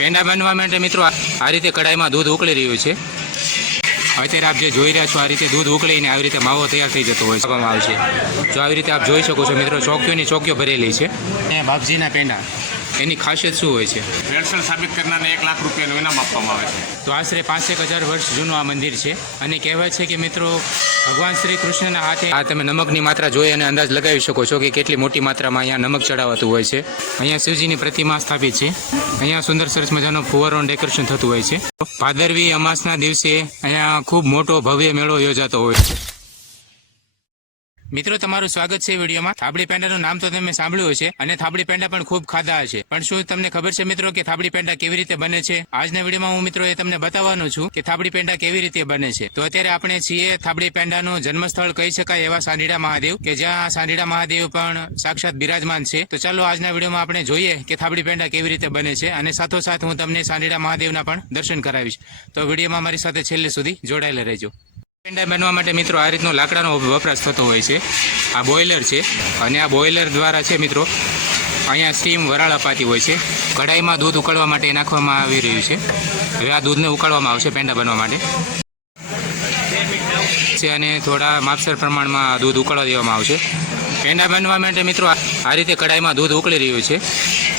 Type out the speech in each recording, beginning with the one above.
પેંડા બનવા માટે મિત્રો આ રીતે કડાઈમાં દૂધ ઉકળી રહ્યું છે। અત્યારે આપ જે જોઈ રહ્યા છો આ રીતે દૂધ ઉકળીને આવી રીતે માવો તૈયાર થઈ જતો હોય છે। જો આવી રીતે આપ જોઈ શકો છો મિત્રો, ચોકીઓની ચોકીઓ ભરેલી છે। અને બાપજીના પેંડા એની ખાસિયત શું હોય છે? ભેળસેળ સાબિત કરનારને 1 લાખ રૂપિયાનું ઇનામ આપવામાં આવે છે। તો આશરે 5,000 વર્ષ જૂનું આ મંદિર છે અને કહેવાય છે કે મિત્રો ભગવાન શ્રી કૃષ્ણના હાથે આ તમે નમકની માત્રા જોઈ અને અંદાજ લગાવી શકો છો કે કેટલી મોટી માત્રામાં અહીંયા નમક ચડાવાતું હોય છે। અહીંયા શિવજીની પ્રતિમા સ્થાપિત છે। અહીંયા સુંદર સરસ મજાનો ફુવારોનું ડેકોરેશન થતું હોય છે। ભાદરવી અમાસના દિવસે અહીંયા ખૂબ મોટો ભવ્ય મેળો યોજાતો હોય છે। મિત્રો તમારું સ્વાગત છે વિડીયોમાં। થાબડી પેંડાનું નામ તો તમે સાંભળ્યું હશે અને થાબડી પેંડા પણ ખૂબ ખાધા હશે, પણ શું તમને ખબર છે મિત્રો કે થાબડી પેંડા કેવી રીતે બને છે? આજના વિડીયોમાં હું મિત્રો એ તમને બતાવવાનો છું કે થાબડી પેંડા કેવી રીતે બને છે। તો અત્યારે આપણે છીએ થાબડી પેંડાનું જન્મસ્થળ કહી શકાય એવા સાંઢીડા મહાદેવ, કે જ્યાં સાંઢીડા મહાદેવ પણ સાક્ષાત બિરાજમાન છે। તો ચાલો આજના વિડીયોમાં આપણે જોઈએ કે થાબડી પેંડા કેવી રીતે બને છે અને સાથોસાથ હું તમને સાંઢીડા મહાદેવના પણ દર્શન કરાવીશ। તો વિડીયોમાં મારી સાથે છેલ્લે સુધી જોડાયેલા રહેજો। પેંડા બનવા માટે મિત્રો આ રીતનો લાકડાનો વપરાશ થતો હોય છે। આ બોઇલર છે અને આ બોઇલર દ્વારા છે મિત્રો અહીંયા સ્ટીમ વરાળ અપાતી હોય છે। કઢાઈમાં દૂધ ઉકળવા માટે નાખવામાં આવી રહ્યું છે। હવે આ દૂધને ઉકાળવામાં આવશે પેંડા બનવા માટે અને થોડા માપસર પ્રમાણમાં દૂધ ઉકળવા દેવામાં આવશે। પેંડા બનવા માટે મિત્રો આ રીતે કઢાઈમાં દૂધ ઉકળી રહ્યું છે,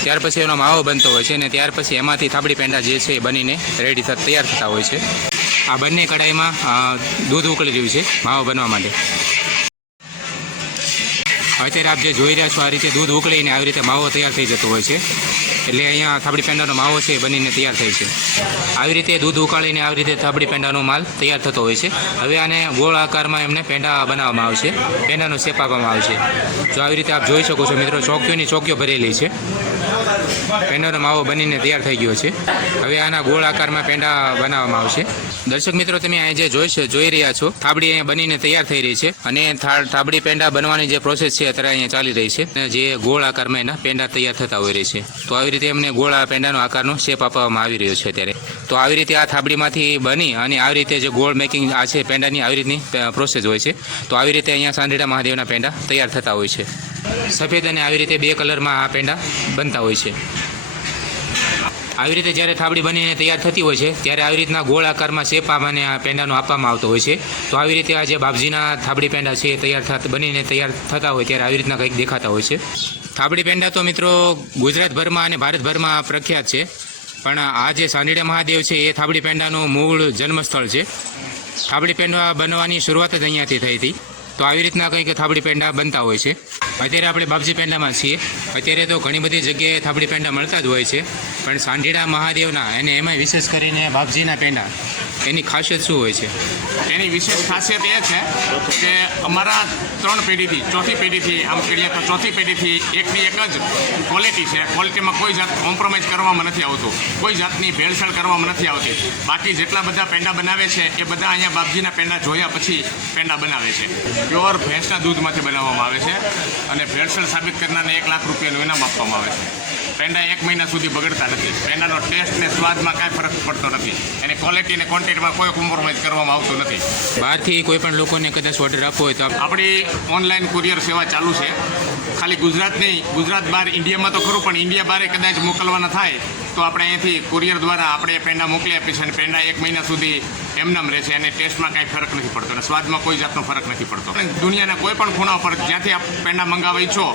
ત્યાર પછી એનો માવો બનતો હોય છે અને ત્યાર પછી એમાંથી થાબડી પેંડા જે છે એ બનીને રેડી તૈયાર થતા હોય છે। આ બંને કઢાઈમાં દૂધ ઉકળી રહ્યું છે માવો બનવા માટે। અત્યારે આપ જે જોઈ રહ્યા છો આ રીતે દૂધ ઉકળીને આવી રીતે માવો તૈયાર થઈ જતો હોય છે, એટલે અહીંયા થાબડી પેંડાનો માવો છે બનીને તૈયાર થાય છે। આવી રીતે દૂધ ઉકાળીને આવી રીતે થાબડી પેંડાનો માલ તૈયાર થતો હોય છે। હવે આને ગોળ આકારમાં એમને પેંડા બનાવવામાં આવશે, પેંડાનો શેપ આપવામાં આવશે। જો આવી રીતે આપ જોઈ શકો છો મિત્રો, ચોકીઓની ચોકીઓ ભરેલી છે। પેંડાનો માવો બનીને તૈયાર થઈ ગયો છે। હવે આના ગોળ આકારમાં પેંડા બનાવવામાં આવશે। દર્શક મિત્રો તમે અહીં જે જોઈ રહ્યા છો થાબડી અહીંયા બનીને તૈયાર થઈ રહી છે અને થાબડી પેંડા બનવાની જે પ્રોસેસ છે અત્યારે અહીંયા ચાલી રહી છે, જે ગોળ આકારમાં એના પેંડા તૈયાર થતા હોય રહે છે। તો આવી રીતે એમને ગોળ પેંડાનો આકારનો શેપ આપવામાં આવી રહ્યો છે અત્યારે। તો આવી રીતે આ થાબડીમાંથી બની અને આવી રીતે જે ગોળ મેકિંગ આ છે પેંડાની આવી રીતની પ્રોસેસ હોય છે। તો આવી રીતે અહીંયા સાંઢીડા મહાદેવના પેંડા તૈયાર થતા હોય છે। સફેદ અને આવી રીતે 2 કલરમાં આ પેંડા બનતા હોય છે। આવી રીતે જ્યારે થાબડી બનીને તૈયાર થતી હોય છે ત્યારે આવી રીતના ગોળ આકારમાં શેપ અને આ પેંડાનો આપવામાં આવતો હોય છે। તો આવી રીતે આ જે બાપજીના થાબડી પેંડા છે બનીને તૈયાર થતા હોય ત્યારે આવી રીતના કંઈક દેખાતા હોય છે। થાબડી પેંડા તો મિત્રો ગુજરાતભરમાં અને ભારતભરમાં પ્રખ્યાત છે, પણ આ જે સાંઢીડા મહાદેવ છે એ થાબડી પેંડાનું મૂળ જન્મસ્થળ છે। થાબડી પેંડા બનવાની શરૂઆત જ અહીંયાથી થઈ હતી। તો આવી રીતના કંઈક થાબડી પેંડા બનતા હોય છે। અત્યારે આપણે બાપજી પેંડામાં છીએ। અત્યારે તો ઘણી બધી જગ્યાએ થાબડી પેંડા મળતા જ હોય છે, પણ સાંઢીડા મહાદેવના અને એમાં વિશેષ કરીને બાપજીના પેંડા એની ખાસિયત શું હોય છે? એની વિશેષ ખાસિયત એ છે કે અમારા 3 પેઢીથી, ચોથી પેઢીથી આમ કહીએ તો ચોથી પેઢીથી એકની એક જ ક્વોલિટી છે। ક્વોલિટીમાં કોઈ જાત કોમ્પ્રોમાઇઝ કરવામાં નથી આવતું, કોઈ જાતની ભેળસેળ કરવામાં નથી આવતી। બાકી જેટલા બધા પેંડા બનાવે છે એ બધા અહીંયા બાપજીના પેંડા જોયા પછી પેંડા બનાવે છે। પ્યોર ભેંસના દૂધમાંથી બનાવવામાં આવે છે અને ભેળસેળ સાબિત કરનારને 1 લાખ રૂપિયાનું ઇનામ આપવામાં આવે છે। પેંડા 1 મહિના સુધી બગડતા નથી। પેંડાનો ટેસ્ટ ને સ્વાદમાં કાંઈ ફરક પડતો નથી। એની ક્વોલિટી અને ક્વોન્ટિટીમાં કોઈ કોમ્પ્રોમાઇઝ કરવામાં આવતું નથી। બહારથી કોઈ પણ લોકોને કદાચ ઓર્ડર આપવો હોય તો આપણી ઓનલાઈન કુરિયર સેવા ચાલુ છે। ખાલી ગુજરાત નહીં, ગુજરાત બહાર ઇન્ડિયામાં તો ખરું, પણ ઇન્ડિયા બહાર કદાચ મોકલવાના થાય તો આપણે અહીંયાથી કુરિયર દ્વારા આપણે પેંડા મોકલી આપીશું અને પેંડા 1 મહિના સુધી એમનામ રહેશે અને ટેસ્ટમાં કાંઈ ફરક નથી પડતો અને સ્વાદમાં કોઈ જાતનો ફરક નથી પડતો। દુનિયાના કોઈ પણ ખૂણા પર જ્યાંથી આપ પેંડા મંગાવા ઈચ્છો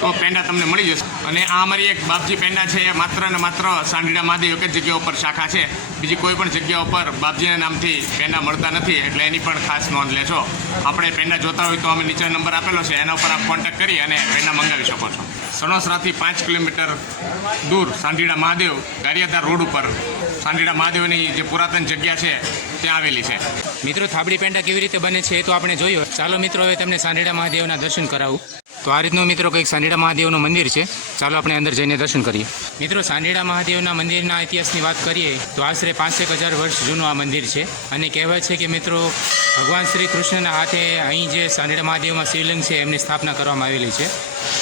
તો પેંડા તમને મળી જશે। અને આ અમારી એક બાપજી પેંડા છે એ માત્ર ને માત્ર સાંઢીડા મહાદેવ એક જ જગ્યા ઉપર શાખા છે, બીજી કોઈ પણ જગ્યા ઉપર બાપજીના નામથી પેંડા મળતા નથી, એટલે એની પણ ખાસ નોંધ લેશો। આપણે પેંડા જોતા હોય તો અમે નીચે નંબર આપેલો છે એના ઉપર આપ કોન્ટેક્ટ કરી અને પેંડા મંગાવી શકો છો। સણોસરાથી 5 કિલોમીટર દૂર સાંઢીડા મહાદેવ ગારિયાધાર રોડ ઉપર સાંઢીડા મહાદેવની જે પુરાતન જગ્યા છે ત્યાં આવેલી છે। મિત્રો થાબડી પેંડા કેવી રીતે બને છે એ તો આપણે જોયું। ચાલો મિત્રો હવે તમને સાંઢીડા મહાદેવના દર્શન કરાવું। તો આ રીતનું મિત્રો કંઈક સાંઢીડા મહાદેવનું મંદિર છે, ચાલો આપણે અંદર જઈને દર્શન કરીએ। મિત્રો સાંઢીડા મહાદેવના મંદિરના ઇતિહાસની વાત કરીએ તો આશરે 5,000 વર્ષ જૂનું આ મંદિર છે અને કહેવાય છે કે મિત્રો ભગવાન શ્રી કૃષ્ણના હાથે અહીં જે સાંઢીડા મહાદેવમાં શિવલિંગ છે એમની સ્થાપના કરવામાં આવેલી છે।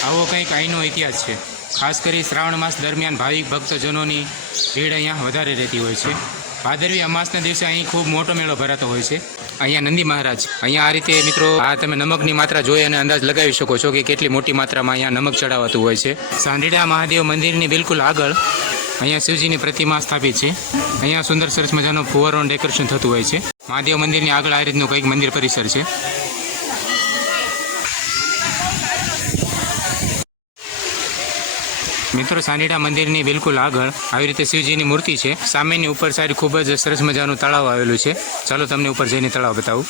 આવો કંઈક અહીંનો ઇતિહાસ છે। ખાસ કરી શ્રાવણ માસ દરમિયાન ભાવિક ભક્તજનોની ભીડ અહીંયા વધારે રહેતી હોય છે। ભાદરવી અમાસના દિવસે અહીં ખૂબ મોટો મેળો ભરાતો હોય છે। અહીંયા નંદી મહારાજ અહીંયા આ રીતે મિત્રો આ તમે નમકની માત્રા જોઈ અને અંદાજ લગાવી શકો છો કે કેટલી મોટી માત્રામાં અહીંયા નમક ચડાવાતું હોય છે। સાંઢીડા મહાદેવ મંદિરની બિલકુલ આગળ અહીંયા શિવજીની પ્રતિમા સ્થાપિત છે. અહીંયા સુંદર સરસ મજાનો ફુવારોનું ડેકોરેશન થતું હોય છે. મહાદેવ મંદિરની આગળ આ રીતનું કંઈક મંદિર પરિસર છે. મિત્રો, સાંઢીડા મંદિરની બિલકુલ આગળ આવી રીતે શિવજીની મૂર્તિ છે. સામેની ઉપર સાઈડ ખૂબ જ સરસ મજાનું તળાવ આવેલું છે. ચાલો તમને ઉપર જઈને તળાવ બતાવું.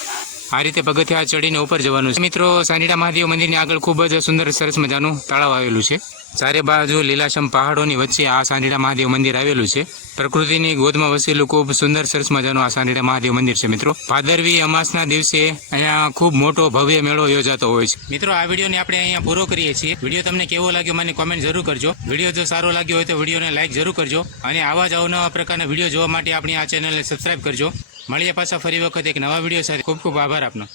આ રીતે પગથિયા ચડીને ઉપર જવાનું છે. મિત્રો, સાંઢીડા મહાદેવ મંદિરની આગળ ખૂબ જ સુંદર સરસ મજાનું તળાવ આવેલું છે. ચારે બાજુ લીલાછમ પહાડોની વચ્ચે આ સાંઢીડા મહાદેવ મંદિર આવેલું છે. પ્રકૃતિની ગોદમાં વસેલું ખૂબ સુંદર સરસ મજાનું આ સાંઢીડા મહાદેવ મંદિર છે. મિત્રો, ભાદરવી અમાસના દિવસે અહીંયા ખૂબ મોટો ભવ્ય મેળો યોજાતો હોય છે. મિત્રો, આ વિડીયોને આપણે અહીંયા પૂરો કરીએ છીએ. વિડીયો તમને કેવો લાગ્યો મને કોમેન્ટ જરૂર કરજો. વિડીયો જો સારો લાગ્યો હોય તો વિડીયોને લાઈક જરૂર કરજો અને આવા જ અવનવા પ્રકારના વિડીયો જોવા માટે આપણી આ ચેનલને સબસ્ક્રાઈબ કરજો. મળીએ પાછા ફરી વખત એક નવા વિડીયો સાથે. ખૂબ ખૂબ આભાર આપનો.